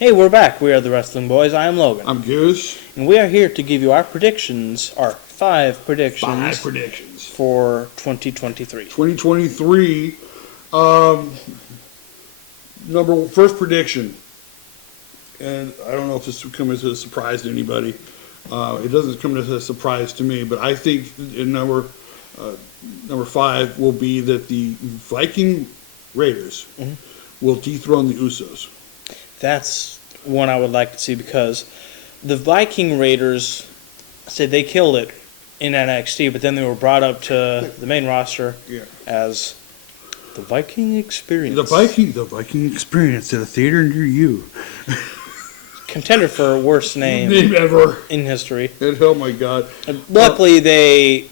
Hey, we're back. We are the Wrestling Boys. I am Logan. I'm Goose. And we are here to give you our predictions, our five predictions for 2023. 2023, first prediction, and I don't know if this will come as a surprise to anybody. It doesn't come as a surprise to me, but I think number 5 will be that the Viking Raiders will dethrone the Usos. That's one I would like to see because the Viking Raiders, said they killed it in NXT, but then they were brought up to the main roster as the Viking Experience. The Viking Experience at a theater near you. Contender for worst name ever in history. Oh my God! Luckily, they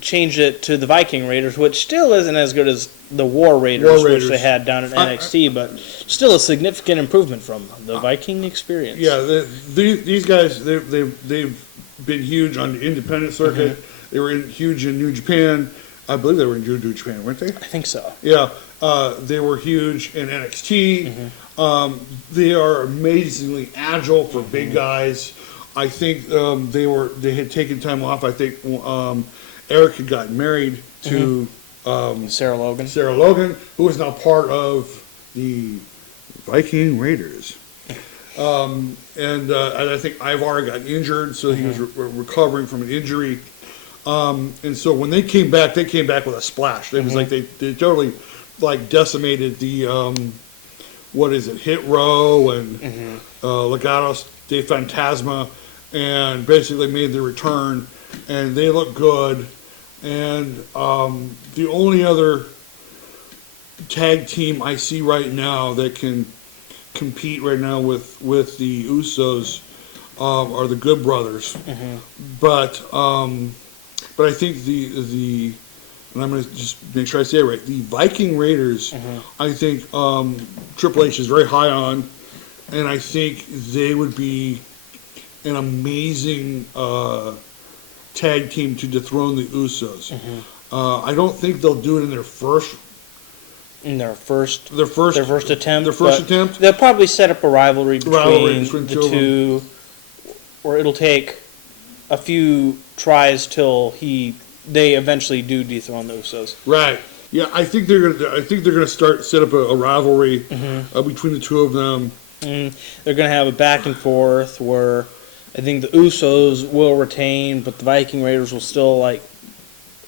changed it to the Viking Raiders, which still isn't as good as the War Raiders, which they had down at NXT, but still a significant improvement from the Viking Experience. Yeah, these guys, they've been huge on the independent circuit. They were huge in New Japan. I believe they were in New Japan, weren't they? I think so. Yeah, they were huge in NXT. They are amazingly agile for big guys. I think they had taken time off. I think Eric had gotten married to Sarah Logan, who is now part of the Viking Raiders. And I think Ivar got injured, so he was recovering from an injury. And so when they came back with a splash. It was like they totally decimated the Hit Row and Legados de Fantasma, and basically made their return. And they look good. And the only other tag team I see right now that can compete right now with the Usos are the Good Brothers. But I think the and I'm going to just make sure I say it right, the Viking Raiders, I think Triple H is very high on, and I think they would be an amazing tag team to dethrone the Usos. I don't think they'll do it in their first attempt. They'll probably set up a rivalry between the two, or it'll take a few tries till they eventually do dethrone the Usos. Right. Yeah, I think they're gonna set up a rivalry between the two of them. They're gonna have a back and forth where I think the Usos will retain, but the Viking Raiders will still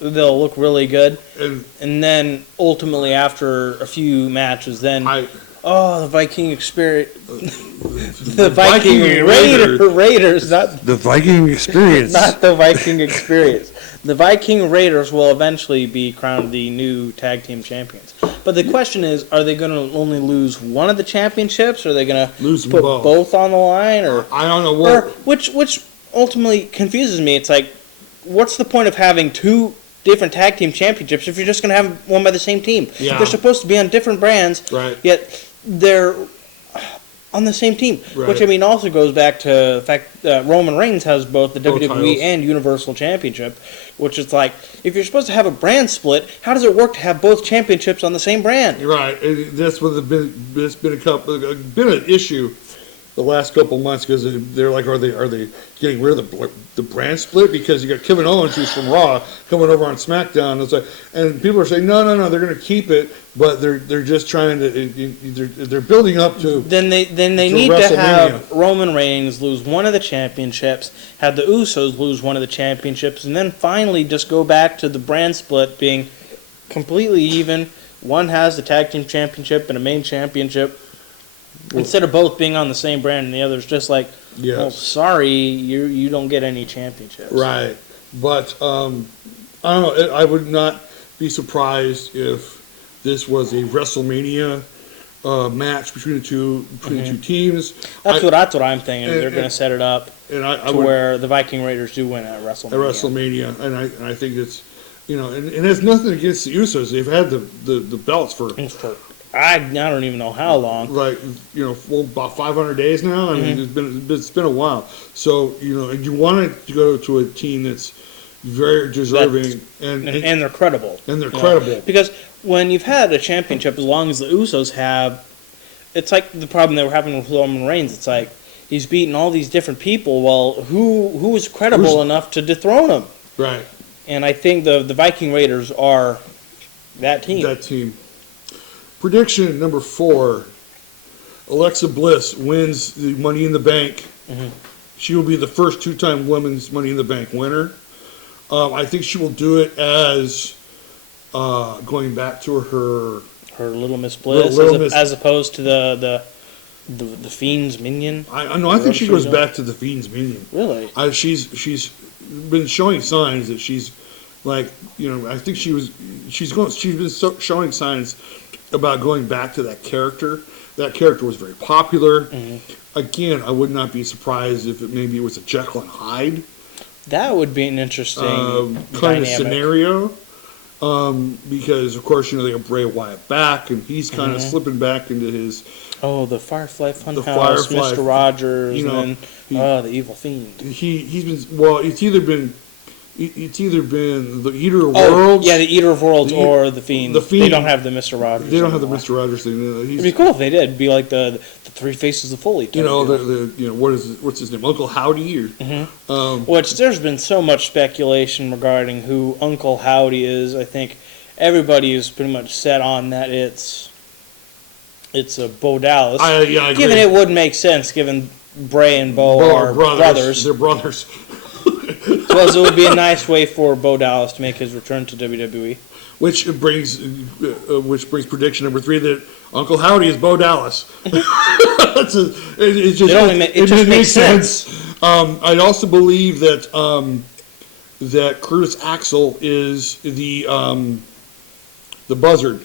they'll look really good. And then ultimately after a few matches, the Viking Experience, the Viking Raiders, not the Viking Experience, not the Viking Experience. The Viking Raiders will eventually be crowned the new tag team champions. But the question is, are they going to only lose one of the championships? Or are they going to put both on the line? Or I don't know. Which ultimately confuses me. It's like, what's the point of having two different tag team championships if you're just going to have one by the same team? Yeah. They're supposed to be on different brands, yet they're on the same team. Right. Which, also goes back to the fact that Roman Reigns has both the WWE titles and Universal Championship, which is like, if you're supposed to have a brand split, how does it work to have both championships on the same brand? You're right. That's what it's been an issue the last couple of months, because they're like, are they getting rid of the brand split? Because you got Kevin Owens, who's from Raw, coming over on SmackDown. It's like, and people are saying no, they're going to keep it, but they're just trying to they're building up to. Then they need to have Roman Reigns lose one of the championships, have the Usos lose one of the championships, and then finally just go back to the brand split being completely even. One has the tag team championship and a main championship. Instead of both being on the same brand and the other's just like, well, sorry, you don't get any championships. Right. But, I don't know, I would not be surprised if this was a WrestleMania match between the two teams. That's what I'm thinking. They're going to set it up where the Viking Raiders do win at WrestleMania. And I think it's, and it has nothing against the Usos. They've had the belts for I don't even know how long. Like, about 500 days now. I mean, it's been a while. So, and you want to go to a team that's very deserving and they're credible. And they're credible. Because when you've had a championship, as long as the Usos have, it's like the problem they were having with Roman Reigns. It's like he's beaten all these different people. Well, who is credible enough to dethrone him? Right. And I think the Viking Raiders are that team. Prediction number 4. Alexa Bliss wins the Money in the Bank. She will be the first 2-time Women's Money in the Bank winner. I think she will do it as going back to her Little Miss Bliss, as opposed to the Fiend's minion. I think she goes back to the Fiend's minion. Really? She's been showing signs that she's like, I think she's been showing signs about going back to that character. That character was very popular. Again, I would not be surprised if maybe it was a Jekyll and Hyde. That would be an interesting kind of scenario. Because, of course, they have Bray Wyatt back, and he's kind of slipping back into his... Oh, the Firefly Funhouse, Mr. Rogers, and then the Evil Fiend. He's been... Well, it's either been the Eater of Worlds... Yeah, the Eater of Worlds or the Fiend. They don't have the Mr. Rogers. They don't have the Mr. Rogers thing. It'd be cool if they did. It'd be like the Three Faces of Foley. What's his name? Uncle Howdy? Which there's been so much speculation regarding who Uncle Howdy is. I think everybody is pretty much set on that it's a Bo Dallas. I agree. Given it would make sense, given Bray and Bo are brothers. They're brothers. Plus, it would be a nice way for Bo Dallas to make his return to WWE. Which brings prediction number 3 that Uncle Howdy is Bo Dallas. It just makes sense. I'd also believe that Curtis Axel is the Buzzard.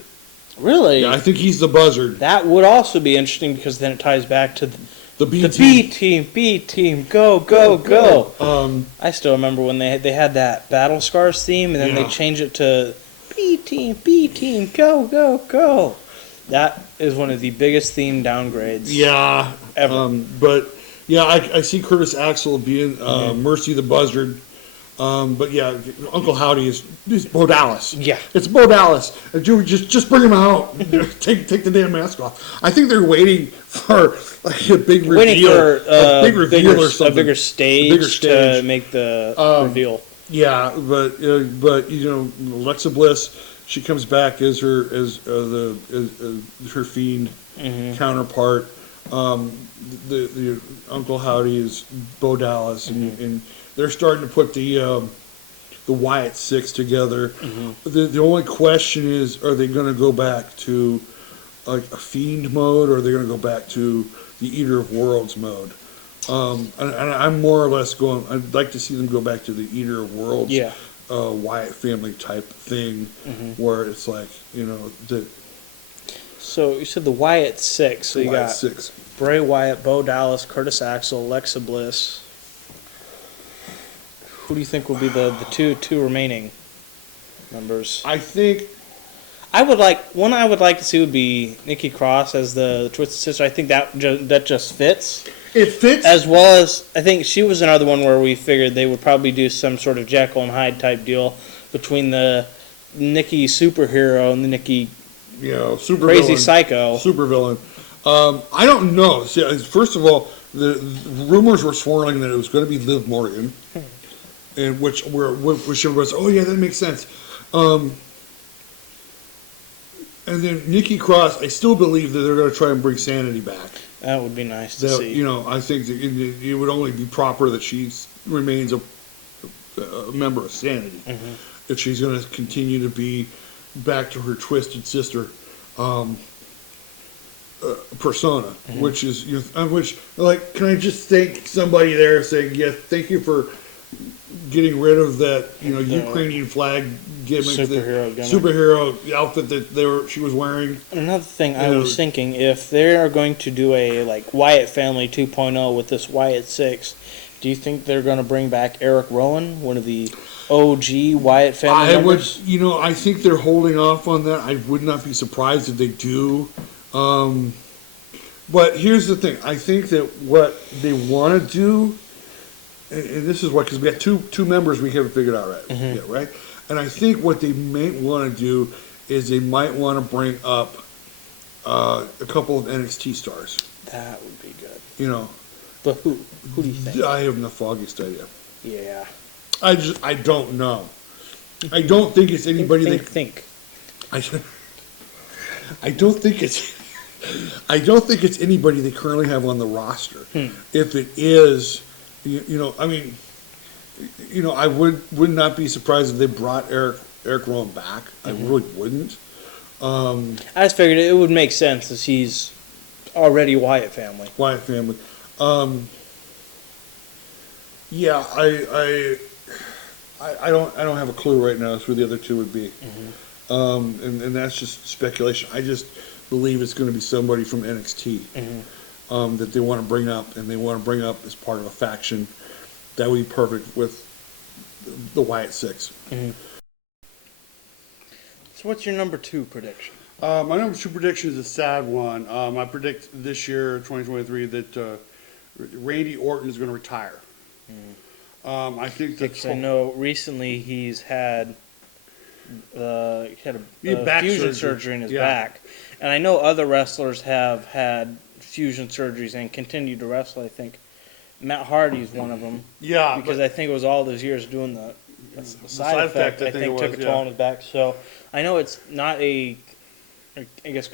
Really? Yeah, I think he's the Buzzard. That would also be interesting because then it ties back to the B team, go, go, go. I still remember when they had that Battle Scars theme, and then they changed it to B team, go, go, go. That is one of the biggest theme downgrades. Yeah, ever. But yeah, I see Curtis Axel being Mercy the Buzzard. But yeah, Uncle Howdy is Bo Dallas. Yeah, it's Bo Dallas. Just bring him out. take the damn mask off. I think they're waiting for like a big reveal, or something, a bigger stage to make the reveal. Yeah, but Alexa Bliss, she comes back as her Fiend counterpart. The Uncle Howdy is Bo Dallas, and they're starting to put the Wyatt Six together. The only question is, are they going to go back to like a Fiend mode, or are they going to go back to the Eater of Worlds mode? And I'm more or less going. I'd like to see them go back to the Eater of Worlds, Wyatt family type thing, where it's like So you said the Wyatt Six. So you got Six. Bray Wyatt, Bo Dallas, Curtis Axel, Alexa Bliss. Who do you think will be the two remaining members? I think I would like to see would be Nikki Cross as the Twisted Sister. I think that just fits. It fits. As well as I think she was another one where we figured they would probably do some sort of Jekyll and Hyde type deal between the Nikki superhero and the Nikki super crazy villain, psycho supervillain. I don't know. See, first of all, the rumors were swirling that it was going to be Liv Morgan. And which everybody's, oh yeah, that makes sense. And then Nikki Cross, I still believe that they're going to try and bring Sanity back. That would be nice to see. I think that it would only be proper that she remains a member of Sanity. If she's going to continue to be back to her Twisted Sister persona, which is, can I just thank somebody there saying, yes, thank you for getting rid of that, Ukrainian flag gimmick, superhero gimmick, superhero outfit that she was wearing. Another thing I was thinking, if they are going to do a like Wyatt Family 2.0 with this Wyatt 6, do you think they're going to bring back Eric Rowan, one of the OG Wyatt Family members? I think they're holding off on that. I would not be surprised if they do. But here's the thing. I think that what they want to do, and this is what, because we got two members we haven't figured out yet, right? And I think what they may want to do is they might want to bring up a couple of NXT stars. That would be good. But who do you think? I have the foggiest idea. Yeah. I don't know. I don't think it's anybody I don't think it's anybody they currently have on the roster. If it is, I would not be surprised if they brought Eric Rowan back. I really wouldn't. I just figured it would make sense as he's already Wyatt family. Yeah, I don't have a clue right now as who the other two would be. And that's just speculation. I just believe it's going to be somebody from NXT that they want to bring up, and they want to bring up as part of a faction. That would be perfect with the Wyatt 6. So what's your number 2 prediction? My number 2 prediction is a sad one. I predict this year, 2023, that Randy Orton is going to retire. I think that I know recently he's had a back fusion surgery in his back, and I know other wrestlers have had fusion surgeries and continue to wrestle. I think Matt Hardy's one of them. Yeah, because I think it was all those years doing the side effect. I think took a toll on his back. So I know it's not a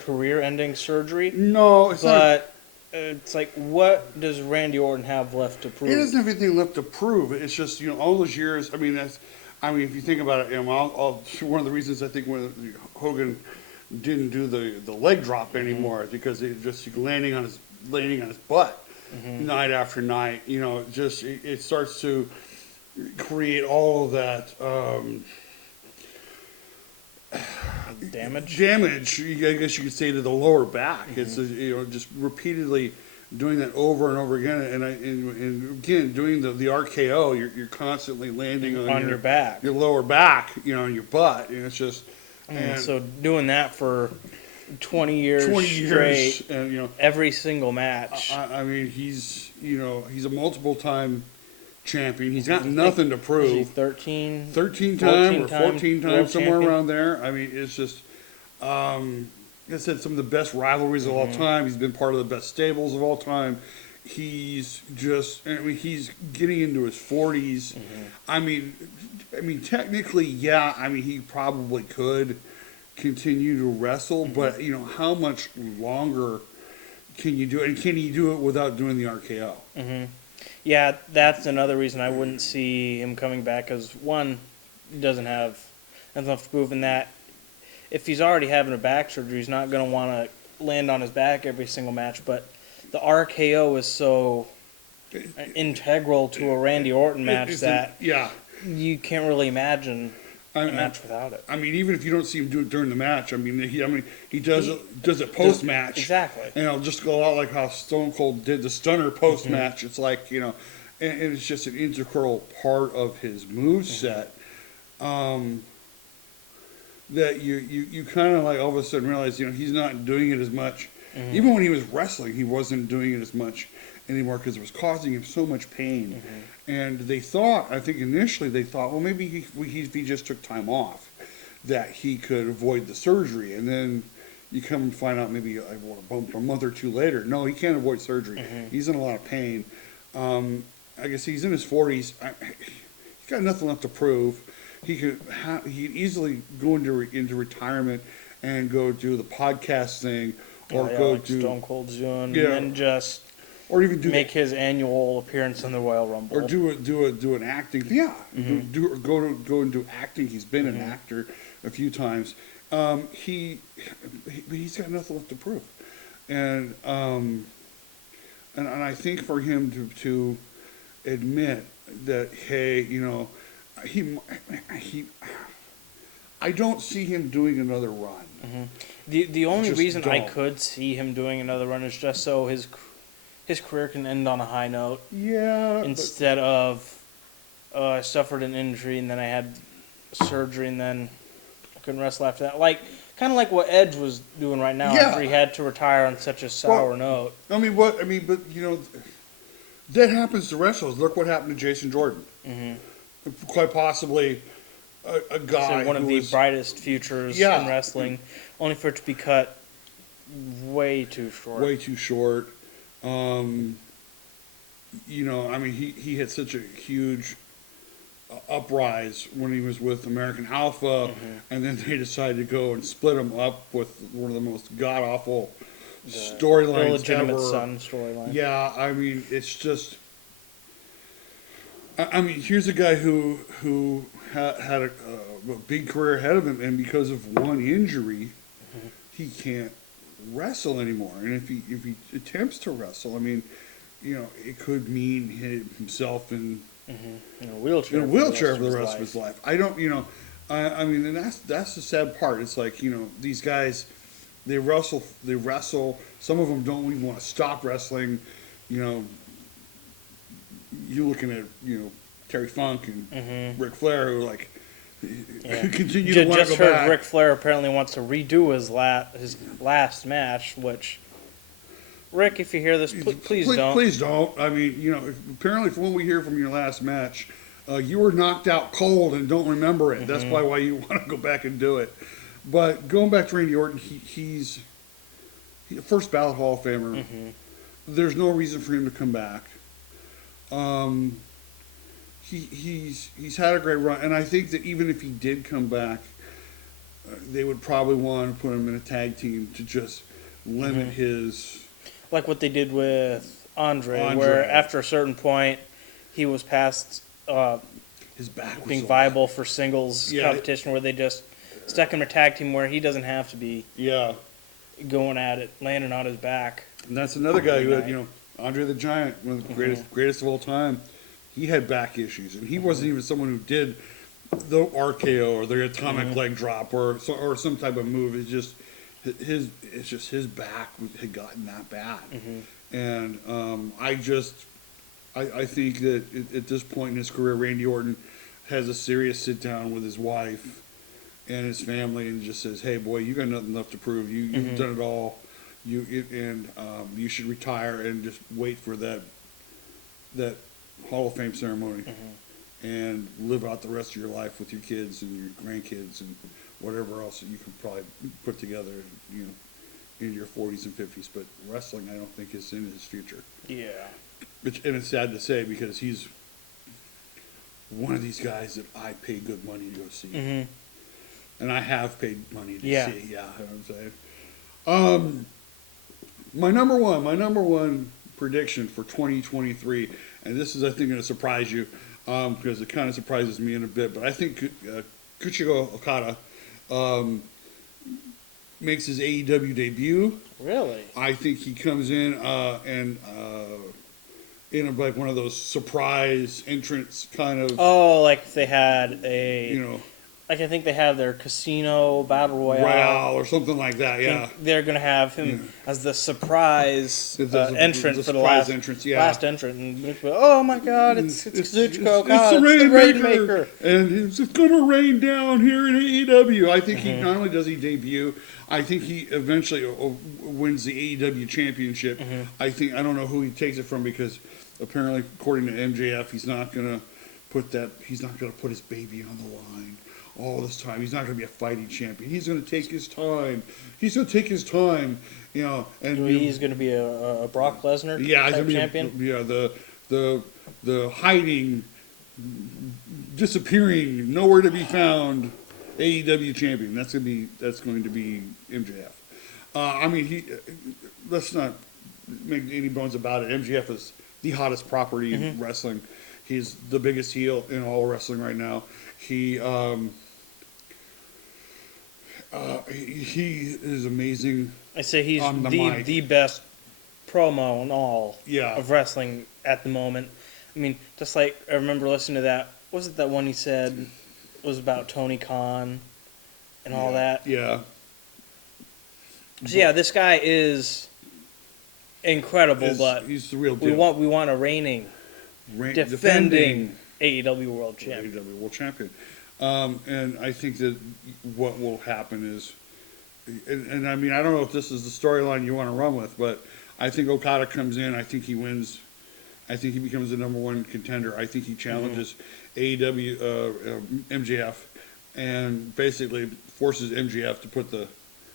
career-ending surgery. No, it's not. It's like, what does Randy Orton have left to prove? He doesn't have anything left to prove. It's just all those years. I mean, if you think about it, one of the reasons I think when Hogan didn't do the leg drop anymore is because it just landing on his butt night after night. It starts to create all of that damage. I guess you could say, to the lower back. It's just repeatedly doing that over and over again, and again doing the RKO. You're constantly landing on your back, your lower back, on your butt, and it's just. And so doing that for 20 years straight, and every single match. I mean, he's a multiple time champion. He's got nothing to prove. Is he 13 times or 14 times, somewhere around there. I mean, it's just, like I said, some of the best rivalries of all time. He's been part of the best stables of all time. He's he's getting into his 40s. I mean, technically, he probably could continue to wrestle, but how much longer can you do it? And can he do it without doing the RKO? Yeah, that's another reason I wouldn't see him coming back, because one, he doesn't have enough to prove, in that if he's already having a back surgery, he's not going to want to land on his back every single match. But the RKO is so integral to a Randy Orton match that you can't really imagine a match without it. I mean, even if you don't see him do it during the match, he does it post match. Exactly. And it'll just go out like how Stone Cold did the Stunner post match. It's like, and it's just an integral part of his moveset. That you kind of like all of a sudden realize, he's not doing it as much. Even when he was wrestling, he wasn't doing it as much anymore because it was causing him so much pain. And they thought, I think initially they thought, well, maybe if he just took time off, that he could avoid the surgery. And then you come and find out maybe a month or two later, no, he can't avoid surgery. He's in a lot of pain. I guess he's in his 40s. He's got nothing left to prove. He could easily go into retirement and go do the podcast thing, or go like do Stone Cold's doing, and then just or even make his annual appearance in the Royal Rumble, or do an acting thing. Go and do acting. He's been an actor a few times. He's got nothing left to prove, and I think for him to admit that, hey, I don't see him doing another run. Mm-hmm. The only Just reason I don't. could see him doing another run is just so his career can end on a high note. Yeah. Instead of I suffered an injury and then I had surgery and then I couldn't wrestle after that. Kind of like what Edge was doing right now after he had to retire on such a sour note. But that happens to wrestlers. Look what happened to Jason Jordan. Mm-hmm. Quite possibly a guy one of the brightest futures in wrestling, only for it to be cut way too short. Way too short. He had such a huge uprise when he was with American Alpha, and then they decided to go and split him up with one of the most god awful storylines illegitimate ever. son storyline. Yeah, it's just. Here's a guy who had a big career ahead of him, and because of one injury, he can't wrestle anymore. And if he attempts to wrestle, it could mean himself in a wheelchair. For the rest of his life. I don't, and that's the sad part. It's like, these guys, they wrestle. Some of them don't even want to stop wrestling. You're looking at, Terry Funk and Ric Flair, who continue to want to go heard back. Ric Flair apparently wants to redo his last match, which, Rick, if you hear this, please don't. Please don't. Apparently from what we hear from your last match, you were knocked out cold and don't remember it. That's probably why you want to go back and do it. But going back to Randy Orton, he's a first ballot Hall of Famer. There's no reason for him to come back. He's had a great run, and I think that even if he did come back, they would probably want to put him in a tag team to just limit his. Like what they did with Andre, where after a certain point, he was past his back was being viable for singles competition, where they just stuck him in a tag team where he doesn't have to be going at it, landing on his back. And that's another guy who had, Andre the Giant, one of the greatest of all time. He had back issues, and he wasn't even someone who did the RKO or the atomic leg drop or some type of move. It's just his back had gotten that bad, and I think that at this point in his career, Randy Orton has a serious sit down with his wife and his family, and just says, "Hey, boy, you got nothing left to prove. You've done it all. You should retire and just wait for that Hall of Fame ceremony and live out the rest of your life with your kids and your grandkids and whatever else that you can probably put together, in your 40s and 50s. But wrestling, I don't think is in his future. Yeah. And it's sad to say because he's one of these guys that I pay good money to go see. And I have paid money to see. Yeah, you know what I'm saying? My number one prediction for 2023, and this is, I think, going to surprise you, because it kind of surprises me in a bit, but I think Kazuchika Okada makes his AEW debut. Really? I think he comes in and in like one of those surprise entrance kind of. Oh, like if they had a. Like I think they have their casino battle royale or something like that. Yeah, they're gonna have him as the surprise entrant for the last entrance. Last entrant, and oh my God, it's Kazuchika Okada, it's the Rainmaker, and it's gonna rain down here in AEW. I think he not only does he debut, I think he eventually wins the AEW championship. I don't know who he takes it from, because apparently, according to MJF, he's not gonna put his baby on the line all this time. He's not going to be a fighting champion. He's going to take his time. And he's going to be a Brock Lesnar type champion. The hiding, disappearing, nowhere to be found AEW champion. That's going to be MJF. Let's not make any bones about it. MJF is the hottest property in wrestling. He's the biggest heel in all wrestling right now. He is amazing. I say he's the best promo in all of wrestling at the moment. Just like I remember listening to that. Was it that one he said was about Tony Khan? and all that. Yeah. So yeah, this guy is incredible, but he's the real deal. we want a reigning, defending AEW World Champion. AEW World Champion. And I think that what will happen is, and I mean, I don't know if this is the storyline you want to run with, but I think Okada comes in. I think he wins. I think he becomes the number one contender. I think he challenges AEW MJF and basically forces MJF to put the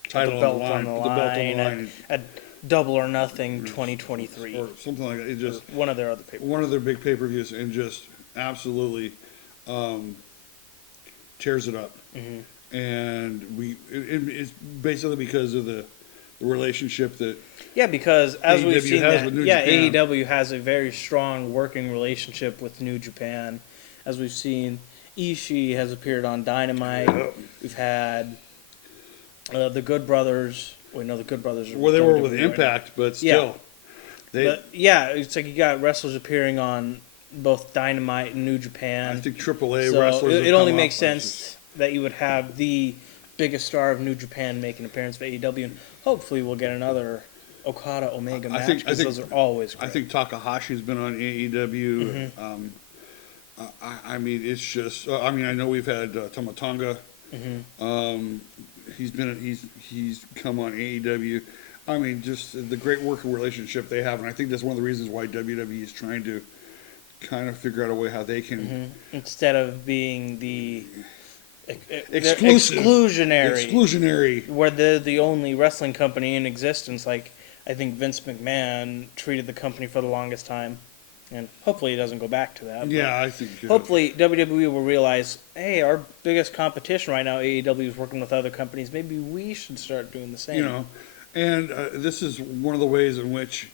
title on the line, put the belt on the line at Double or Nothing 2023 or something like that. It just one of their other pay-per-views. One of their big pay-per-views, and just absolutely tears it up. And it's basically because of the relationship that because as we've seen AEW AEW has a very strong working relationship with New Japan. As we've seen, Ishii has appeared on Dynamite. We've had the Good Brothers. The Good Brothers. Well, they were with Impact, but still, it's like you got wrestlers appearing on both Dynamite and New Japan. I think AAA wrestlers. It only makes sense that you would have the biggest star of New Japan make an appearance for AEW, and hopefully we'll get another Okada Omega match because those are always great. I think Takahashi's been on AEW. I mean, it's just. I mean, I know we've had Tomatonga. He's come on AEW. I mean, just the great working relationship they have, and I think that's one of the reasons why WWE is trying to kind of figure out a way how they can instead of being the exclusionary, where they're the only wrestling company in existence. Like I think Vince McMahon treated the company for the longest time, and hopefully it doesn't go back to that. Yeah, I think hopefully WWE will realize, hey, our biggest competition right now, AEW, is working with other companies. Maybe we should start doing the same. And this is one of the ways in which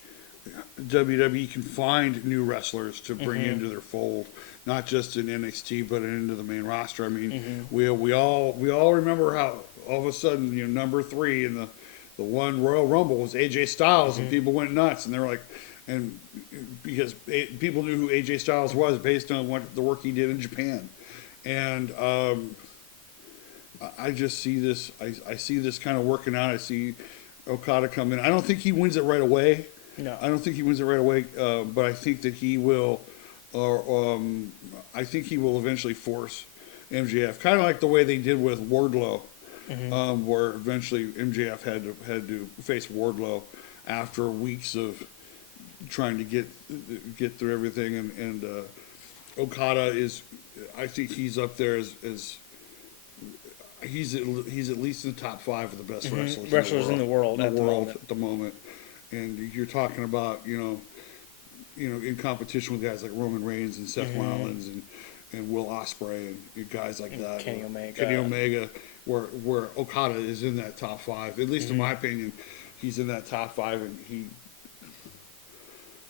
WWE can find new wrestlers to bring into their fold, not just in NXT but into the main roster. I mean, we all remember how all of a sudden number 3 in the one Royal Rumble was AJ Styles, and people went nuts, and they were like, and because people knew who AJ Styles was based on the work he did in Japan, and I just see this. I see this kind of working out. I see Okada come in. I don't think he wins it right away. No, I don't think he wins it right away. But I think that he will. I think he will eventually force MJF, kind of like the way they did with Wardlow, where eventually MJF had to face Wardlow after weeks of trying to get through everything, and Okada is. I think he's up there as he's at least in the top 5 of the best wrestlers in the world at the moment. And you're talking about in competition with guys like Roman Reigns and Seth Rollins and Will Ospreay and guys like that. Kenny Omega, where Okada is in that top 5. At least in my opinion, he's in that top 5, and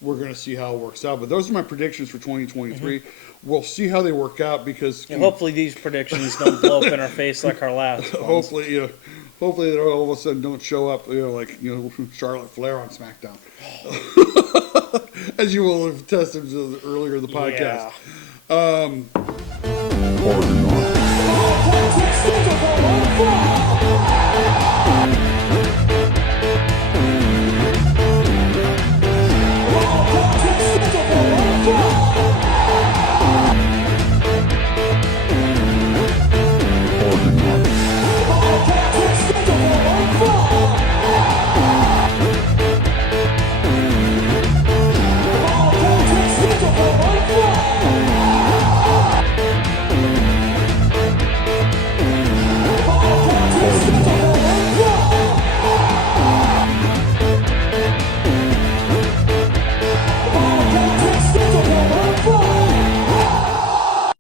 we're going to see how it works out. But those are my predictions for 2023. We'll see how they work out because hopefully these predictions don't blow up in our face like our last ones. Hopefully they all of a sudden don't show up, like Charlotte Flair on SmackDown, as you will have tested earlier in the podcast. Yeah.